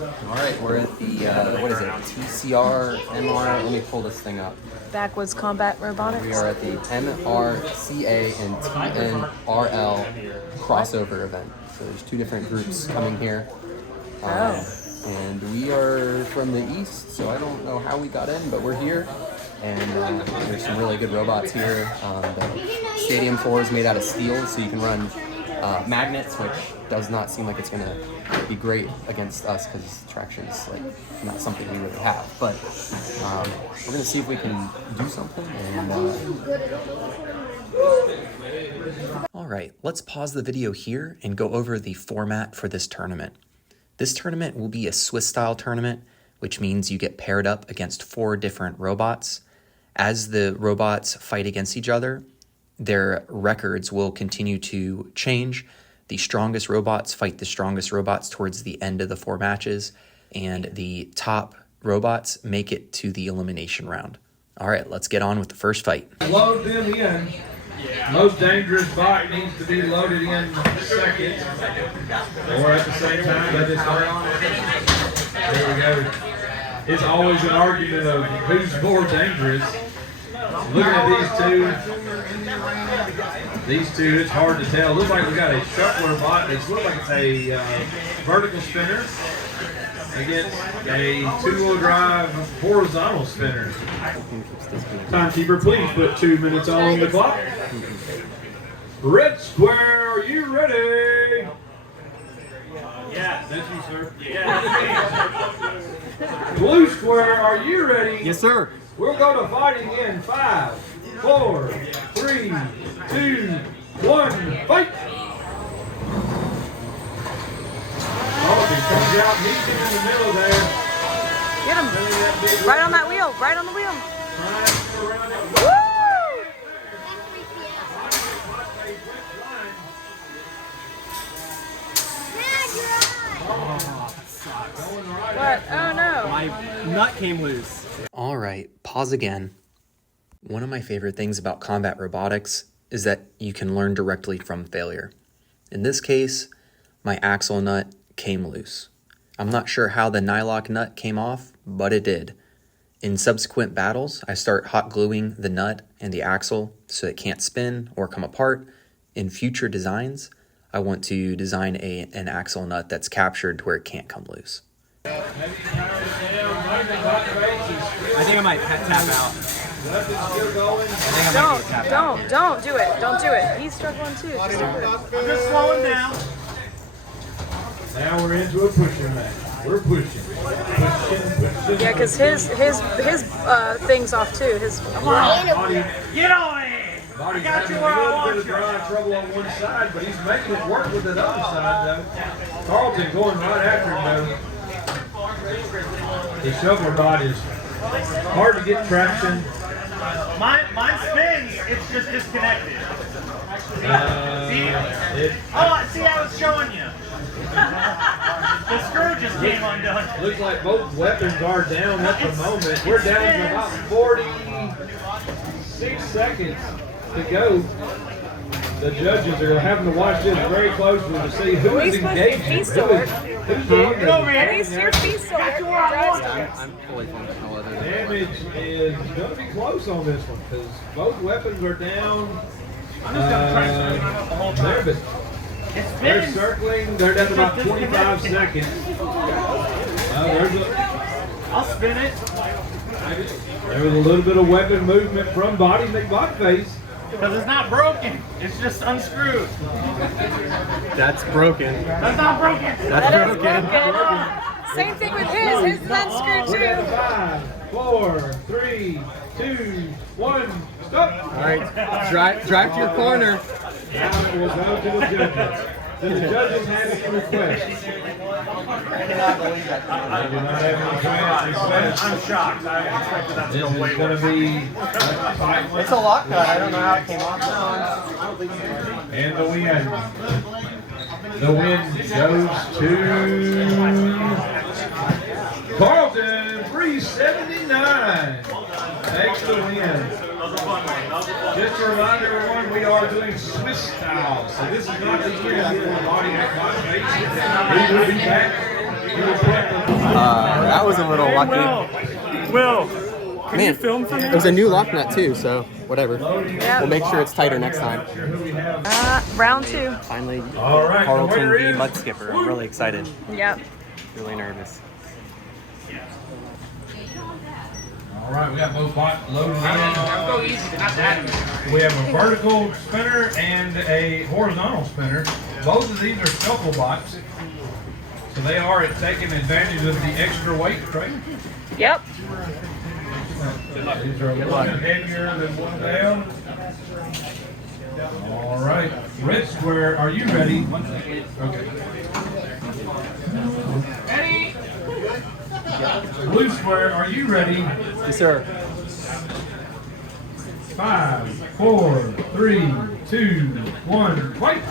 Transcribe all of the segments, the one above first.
All right, we're at the, what is it, TCR, MR, let me pull this thing up. Backwoods Combat Robotics. We are at the MRCA and TNRL crossover event. So there's two different groups coming here. And we are from the east, so I don't know how we got in, but we're here. And there's some really good robots here. The stadium floor is made out of steel, so you can run magnets, which does not seem like it's going to be great against us because traction is like not something we really have. But we're going to see if we can do something. And all right, let's pause the video here and go over the format for this tournament. This tournament will be a Swiss-style tournament, which means you get paired up against 4 different robots. As the robots fight against each other, their records will continue to change. The strongest robots fight the strongest robots towards the end of the 4 matches, and the top robots make it to the elimination round. All right, let's get on with the first fight. Load them in. Most dangerous bot needs to be loaded in second, or at the same time. Let this there we go. It's always an argument of who's more dangerous. Looking at these two, it's hard to tell. Looks like we got a shuffler bot. It looks like it's a vertical spinner against a 2-wheel drive horizontal spinner. Timekeeper, please put 2 minutes on the clock. Red square, are you ready? Yeah. That's you, sir. Yeah. Blue square, are you ready? yes, sir. We'll go to fighting in 5, 4, 3, 2, 1, fight! Karlton comes out, meets him in the middle there. Get him. Right on that wheel. Right on the wheel. Woo! What? Oh no. My nut came loose. All right, pause again. One of my favorite things about combat robotics is that you can learn directly from failure. In this case, my axle nut came loose. I'm not sure how the nylock nut came off, but it did. In subsequent battles, I start hot gluing the nut and the axle so it can't spin or come apart. In future designs, I want to design an axle nut that's captured to where it can't come loose. I think I might tap out. Don't do it. Don't do it. He's struggling too. Just do it. I'm just slowing down. Now we're into a pushing match. We're pushing. Yeah, because his thing's off too. His Botty, Get on it! Botty's got having you a where I little want bit of you. drawing trouble on one side, but he's making it work with the other side though. Karlton going right after him though. The shoveler bot is hard to get traction. Mine spins, it's just disconnected. See, I was showing you. The screw just came undone. Looks like both weapons are down at the moment. We're down to about 46 seconds to go. The judges are having to watch this very closely to see who is engaging. Who's doing At least your feet still work. I'm fully functional other than damage is going to be close on this one because both weapons are down. I'm just going to try circling around the whole time. They're circling. They're down to about 25 seconds. I'll spin it. There was a little bit of weapon movement from Botty McBotFace. Because it's not broken. It's just unscrewed. That's broken. That's not broken. That's broken. Same thing with his. His is unscrewed We're down too. to 5, 4, 3, 2, 1, stop. All right, drive to your corner. Now it will go to the judges. Do the judges have any requests? I cannot believe that. They do not have any requests. I'm shocked. I expected that to This go is way going worse. to be It's a lock cut. I don't know how it came off. and the win goes to Karlton379. Takes the win. Just to remind everyone, we are doing Swiss style. So this is not the year for Botty McBotFace. We will be back That was a little lucky. Will, can Man, you film for me? it was a new lock nut too, so whatever. Yeah. We'll make sure it's tighter next time. Round 2. Finally, All right, the Karlton winner v is- Mudskipper. I'm really excited. Yep. Really nervous. All right, we got both bots loaded in. We have a vertical spinner and a horizontal spinner. Both of these are shuffle bots, so they are taking advantage of the extra weight, right? Yep. These are a little bit heavier than one down. All right, red square, are you ready? Okay. Blue square, are you ready? Yes, sir. 5, 4, 3, 2, 1, fight!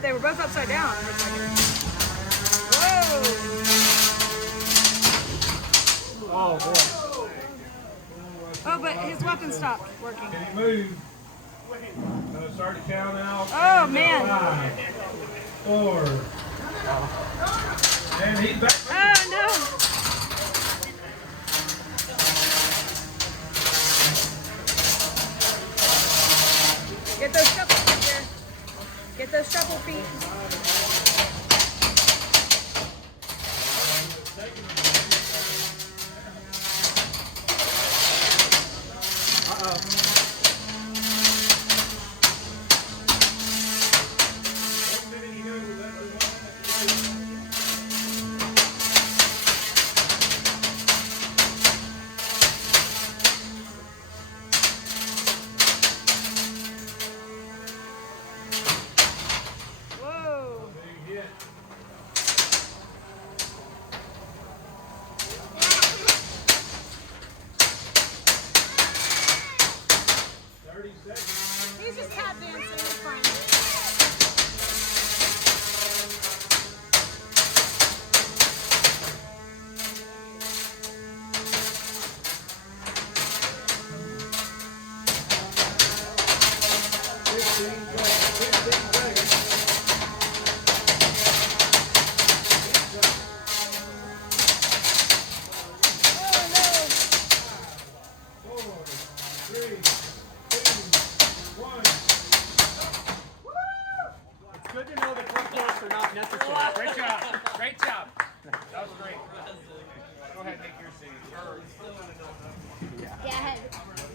They were both upside down for a second. Whoa! Oh boy. Oh, but his weapon stopped working. Can he move? Gonna start to count out. Oh man! 5, 4, and he's back. Oh no! Get those shuffle feet there. Get those shuffle feet. Whoa! He's just tap dancing. It's fine. Good to know that workouts are not necessary. Great job. Great job. That was great. Go ahead, make your scene.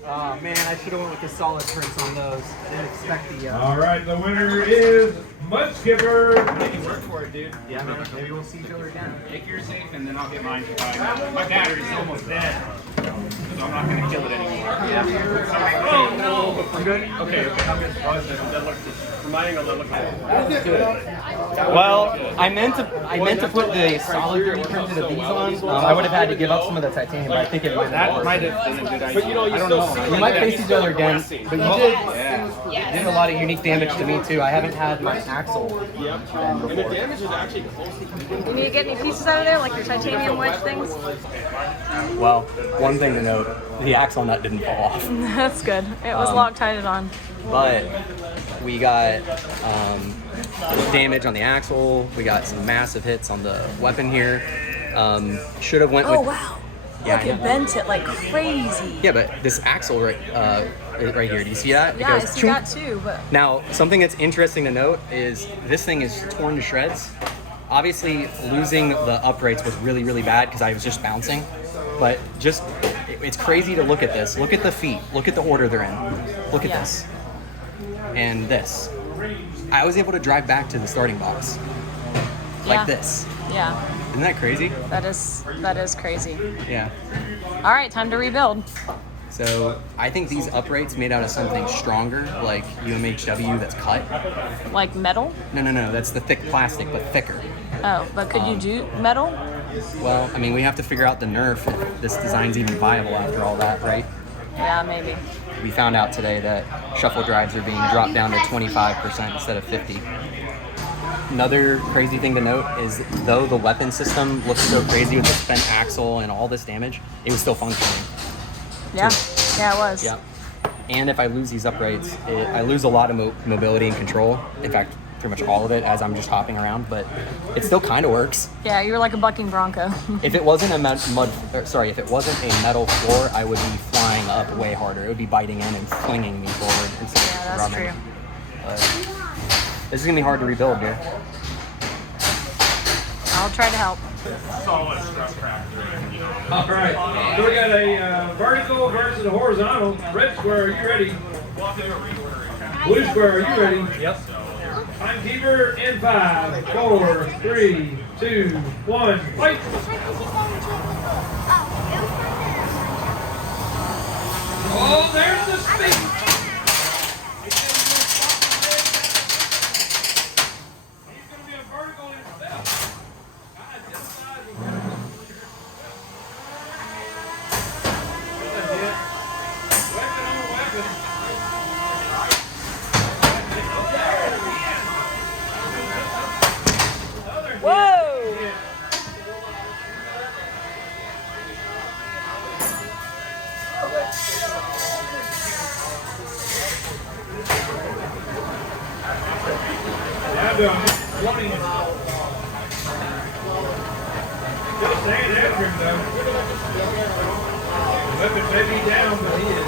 Oh man, I should have went with the solid prints on those. I didn't expect the. All right, the winner is Mudskipper. You work for it, dude. Yeah, man. Maybe we'll see each other again. Take yours safe, and then I'll get mine. My battery's almost dead, so I'm not going to kill it anymore. Yeah. Oh no! I'm good. Okay. My angle that looks Well, I meant to put the solid 3D printed of these on. I would have had to give up some of the titanium, but I think it might have. That might have been a good idea. But you know, I don't know. We might face each other again, but you did a lot of unique damage to me too. I haven't had my axle. And the damage is actually closely compared. You need to get any pieces out of there, like your titanium wedge things? Well, one thing to note, the axle nut didn't fall off. That's good. It was Loctited on. But we got damage on the axle. We got some massive hits on the weapon here. Should have went with. Oh wow! Yeah, Look, I it know. bent it like crazy. Yeah, but this axle right here. Do you see that? Yeah, I It goes see choom. that too. But Now, something that's interesting to note is this thing is torn to shreds. Obviously, losing the uprights was really, really bad because I was just bouncing. But just, it's crazy to look at this. Look at the feet. Look at the order they're in. Look at Yeah. this. And this. I was able to drive back to the starting box. Like Yeah. this. yeah, Isn't that crazy? that is crazy. Yeah. All right, time to rebuild. So I think these uprights made out of something stronger, like UMHW that's cut. Like metal? No. That's the thick plastic, but thicker. Oh, but could you do metal? Well, I mean, we have to figure out the nerf if this design's even viable after all that, right? Yeah, maybe. We found out today that shuffle drives are being dropped down to 25% instead of 50. Another crazy thing to note is though the weapon system looks so crazy with the spent axle and all this damage, it was still functioning. Yeah, yeah, it was. Yeah. And if I lose these uprights, I lose a lot of mobility and control. In fact, pretty much all of it as I'm just hopping around, but it still kind of works. Yeah, you're like a bucking bronco. If it wasn't a if it wasn't a metal floor, I would be flying up way harder. It would be biting in and flinging me forward instead of Yeah, that's rubbing. true. But this is gonna be hard to rebuild, dude. I'll try to help. All right. So we got a vertical versus a horizontal. Red square, are you ready? Blue square, are you ready? Yep. Timekeeper in 5, 4, 3, 2, 1, fight! Oh, there's the speed! He's going to be a vertical himself. Weapon on weapon. Whoa! Now doing 20. Still staying after him though. Weapon may be down, but he is.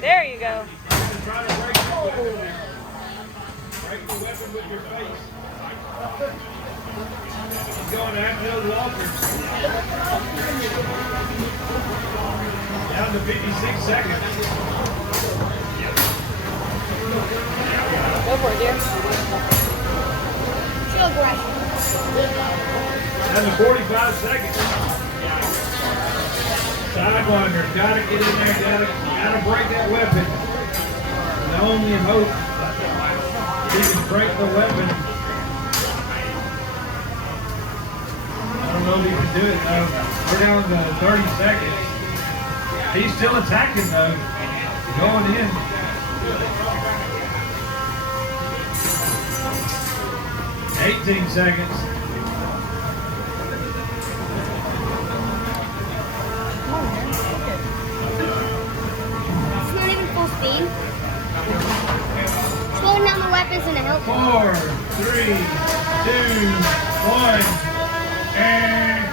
There you go. He's trying to break the weapon there. Break the weapon with your face. He's going after those walkers. Down to 56 seconds. Go for it, dear. Down to 45 seconds. SideWinder, gotta get in there, gotta break that weapon. The only hope he can break the weapon. I don't know if he can do it though. We're down to 30 seconds. He's still attacking though. Going in. $18 seconds. It's not even full speed. Slowing down the weapons and the help. 4, 3, 2, 1, and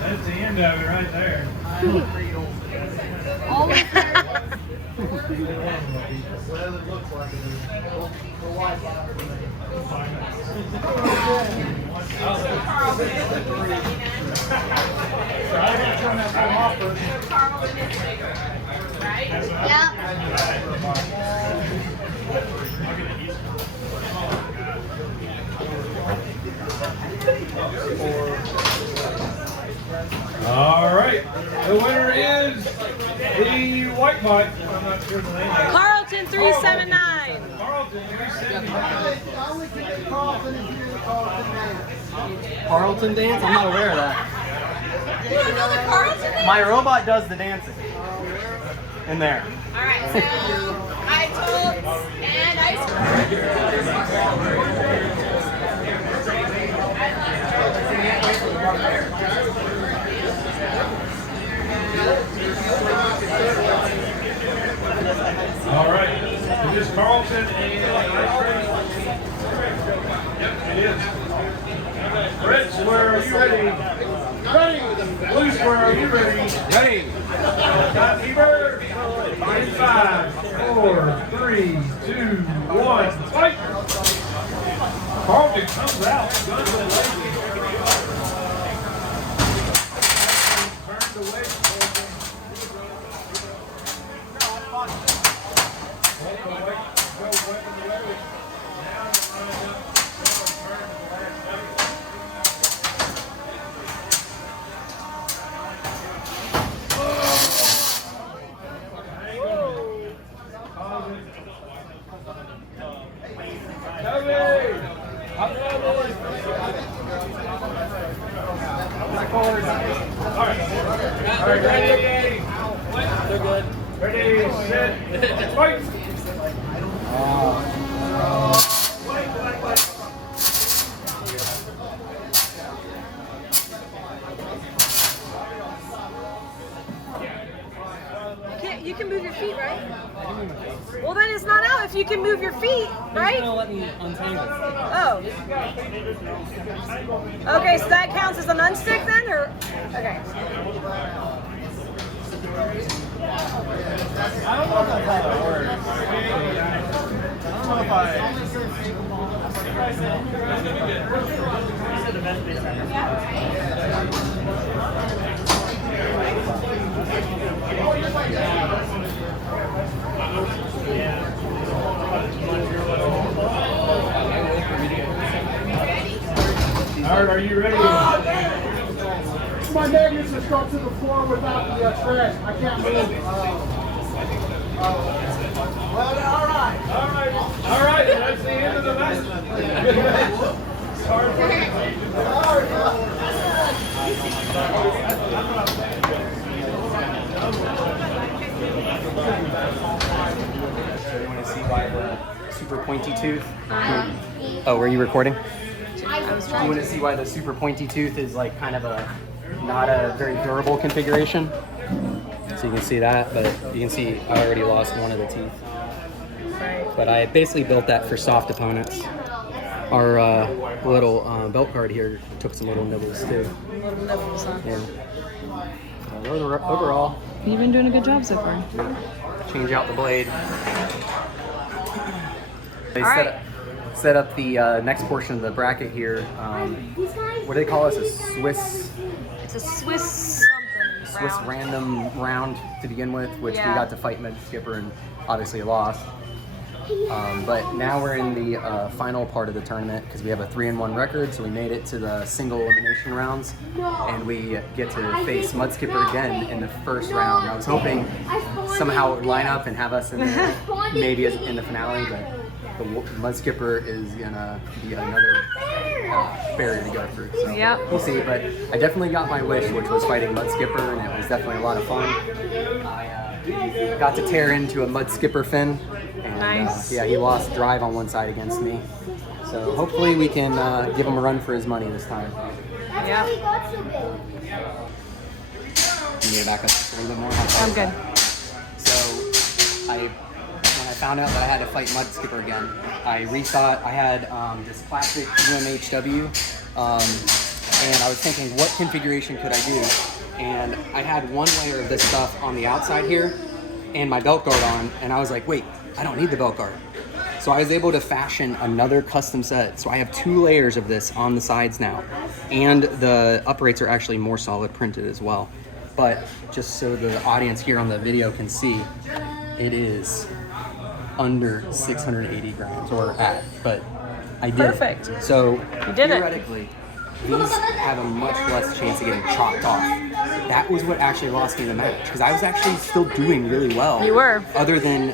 that's the end of it right there. Almost there. All right, the winner is the white bot. I'm not sure the name. Karlton379. Karlton379. Karlton dance? I'm not aware of that. You don't know the Karlton dance? My robot does the dancing. In there. Alright, so I told and I All right, it is Karlton and yep, it is. Red square, are you ready? Ready. Blue square, are you ready? Ready. Timekeeper, 5, 4, 3, 2, 1, fight! Karlton comes out, guns blazing. Turned away. Ready, set, fight! can move your feet, right? Well, then it's not out if you can move your feet, right? It's gonna let me untangle. Oh. Okay, so that counts as an unstick then, or? Okay. I don't know if that works. I don't know if Alright, are you ready? My magnets are stuck to the floor without the trash. I can't move. All right, that's the end of the match. So you want to see why the super pointy tooth? Oh, were you recording? You want to see why the super pointy tooth is like kind of a not a very durable configuration? So you can see that, but you can see I already lost one of the teeth. But I basically built that for soft opponents. Our little belt guard here took some little nibbles too. Little nibbles, huh? Yeah. Overall, You've been doing a good job so far. change out the blade. They All right. set up the next portion of the bracket here. What do they call this? A Swiss It's a Swiss something. Swiss round. random round to begin with, which Yeah. we got to fight Mudskipper and obviously lost. But now we're in the final part of the tournament because we have a 3-1 record, so we made it to the single elimination rounds, and we get to face Mudskipper again in the first round. I was hoping somehow it would line up and have us in there, maybe in the finale, but the Mudskipper is gonna be another barrier to go through. So Yep. we'll see, but I definitely got my wish, which was fighting Mudskipper, and it was definitely a lot of fun. I got to tear into a Mudskipper fin. And, Nice. yeah, he lost drive on one side against me. So hopefully we can give him a run for his money this time. Yeah. You need to back up just a little bit more? I'm good. So when I found out that I had to fight Mudskipper again, I rethought. I had this classic UMHW, and I was thinking, what configuration could I do? And I had one layer of this stuff on the outside here, and my belt guard on, and I was like, wait, I don't need the belt guard. So I was able to fashion another custom set. So I have 2 layers of this on the sides now, and the uprights are actually more solid printed as well. But just so the audience here on the video can see, it is under 680 grams, or at, but I did Perfect. it. So You did it. theoretically, these have a much less chance of getting chopped off. That was what actually lost me the match, because I was actually still doing really well. You were. Other than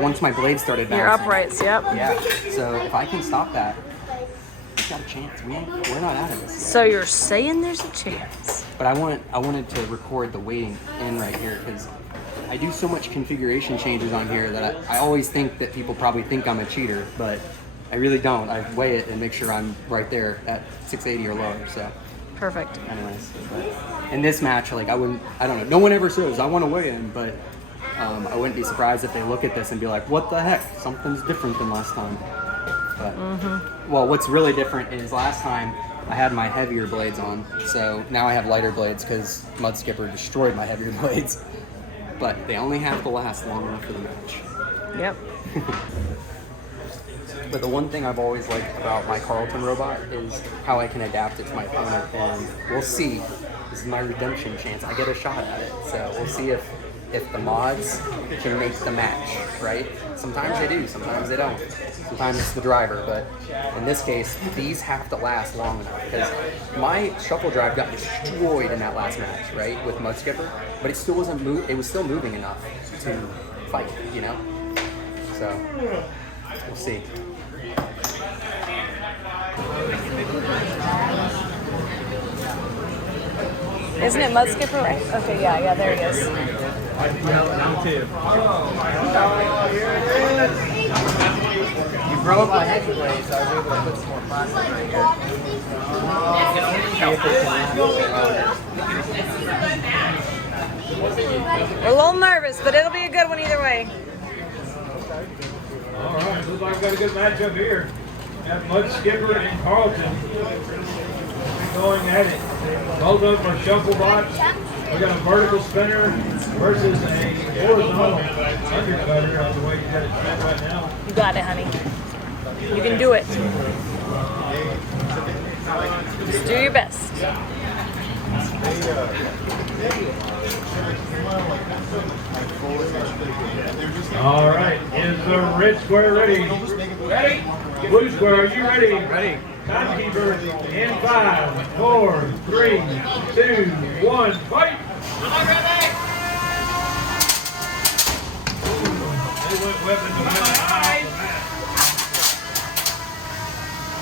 once my blade started bouncing. Your uprights, yep. Yeah. So if I can stop that, we've got a chance. We're not out of this yet. So you're saying there's a chance. But I wanted to record the weighing in right here, because I do so much configuration changes on here that I always think that people probably think I'm a cheater, but I really don't. I weigh it and make sure I'm right there at 680 or lower. So, Perfect. anyways, but in this match, like I don't know. No one ever says I want to weigh in, but I wouldn't be surprised if they look at this and be like, "What the heck? Something's different than last time." But well, what's really different is last time I had my heavier blades on, so now I have lighter blades because Mudskipper destroyed my heavier blades. But they only have to last long enough for the match. Yep. But the one thing I've always liked about my Karlton robot is how I can adapt it to my opponent, and we'll see. This is my redemption chance. I get a shot at it, so we'll see if the mods can make the match, right? Sometimes they do, sometimes they don't. Sometimes it's the driver, but in this case, these have to last long enough, because my shuffle drive got destroyed in that last match, right, with Mudskipper, but it still wasn't it was still moving enough to fight, you know? So, we'll see. Isn't it Mudskipper? Right? Okay, yeah, there he is. You broke my heavy blade, so I was able to put some more plastic right here. See if it can We're a little nervous, but it'll be a good one either way. All right, looks like we've got a good matchup here. We got Mudskipper and Karlton going at it. Both of them are shuffle bots. We got a vertical spinner versus a horizontal undercutter. That's the way you got it set right now. You got it, honey. You can do it. Just do your best. All right, is the red square ready? Ready? Blue square, are you ready? Ready. Timekeeper in 5, 4, 3, 2, 1, fight! They went weapon to weapon.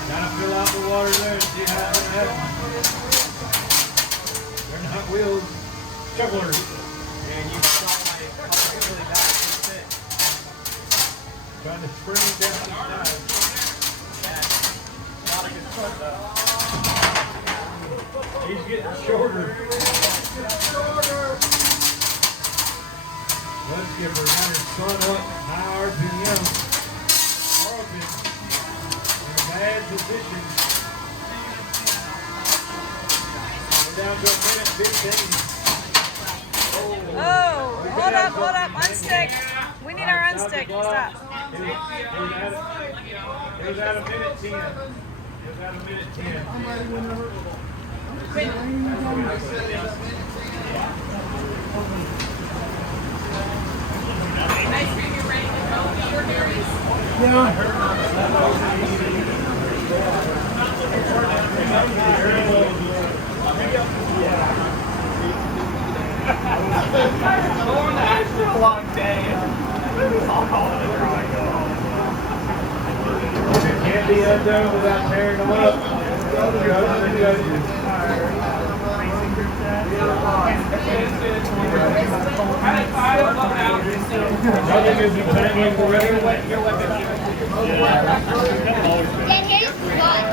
Gotta fill out the water there and see how it's gonna happen. They're not wheels, shufflers. And you saw my really bad fit. Trying to spring down the side. Not a good foot though. He's getting shorter. Mudskipper got his son up, high RPM. Karlton in a bad position. We're down to a minute 15. Oh, hold up, unstick. We need our unstick. Stop. It was at a minute 10. It was at a minute 10. It's a long day. It can't be undone without tearing them up. Nothing is entangling the rest of it. Then here's what.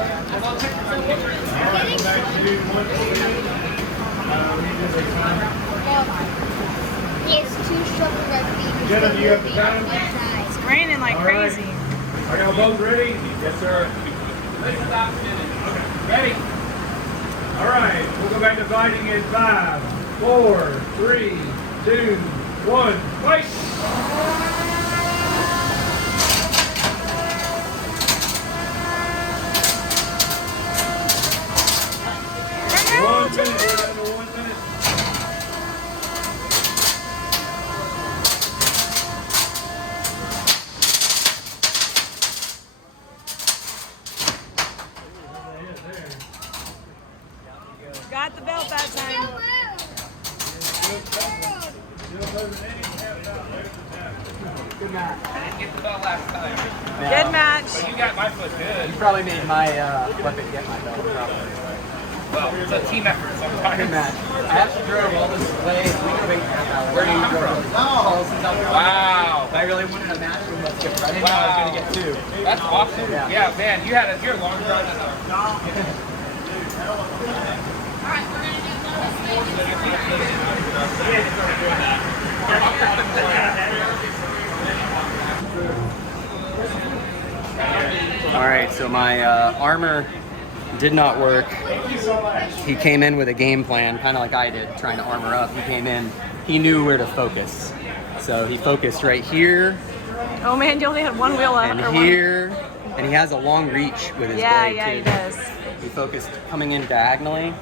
He has 2 shuffle rugby. Jenna, do you have the time? It's raining like crazy. Are y'all both ready? Yes, sir. Ready? All right, we'll go back to fighting in 5, 4, 3, 2, 1, fight! One minute, we're down to 1 minute. Got the belt that time. Good match. I didn't get the belt last time. Good match. But you got my foot good. You probably made my weapon get my belt. Probably. Well, it's a team effort sometimes. Good match. I actually drove all this way. Where do you come from? Charleston, South Carolina. Wow. I really wanted a match with Mudskipper. I didn't know I was going to get 2. That's awesome. Yeah, man, you're a long run. All right, so my armor did not work. He came in with a game plan, kind of like I did, trying to armor up. He came in, he knew where to focus. So he focused right here Oh man, you only had 1 wheel on. and here, and he has a long reach with his blade Yeah, too. he does. He focused coming in diagonally.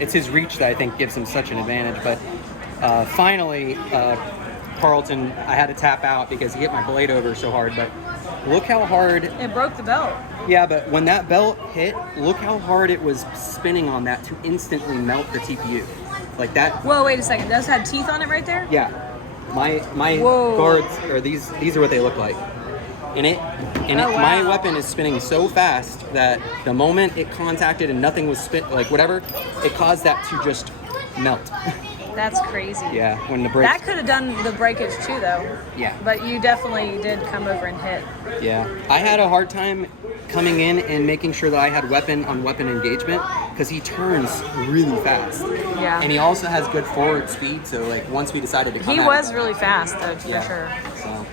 It's his reach that I think gives him such an advantage, but finally, Karlton, I had to tap out because he hit my blade over so hard, but look how hard. It broke the belt. Yeah, but when that belt hit, look how hard it was spinning on that to instantly melt the TPU. Like that. Whoa, wait a second. Does it have teeth on it right there? Yeah. My Whoa. guards, or these are what they look like. My weapon is spinning so fast that the moment it contacted and nothing was like whatever, it caused that to just melt. That's crazy. Yeah, when the brakes. That could have done the breakage too, though. Yeah. But you definitely did come over and hit. Yeah, I had a hard time coming in and making sure that I had weapon on weapon engagement because he turns really fast. Yeah. And he also has good forward speed, so like once we decided to come He at was him, really fast, though, for sure. So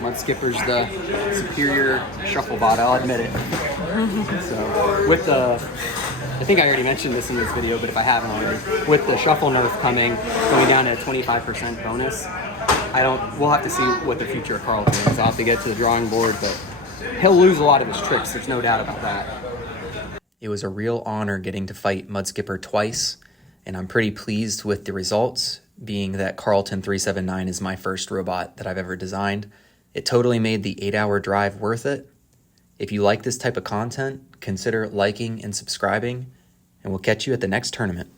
Mudskipper's the superior shuffle bot, I'll admit it. So with the, I think I already mentioned this in this video, but if I haven't already, with the shuffle nerf going down to a 25% bonus, we'll have to see what the future of Karlton is. I'll have to get to the drawing board, but he'll lose a lot of his tricks, there's no doubt about that. It was a real honor getting to fight Mudskipper twice, and I'm pretty pleased with the results, being that Karlton379 is my first robot that I've ever designed. It totally made the 8-hour drive worth it. If you like this type of content, consider liking and subscribing, and we'll catch you at the next tournament.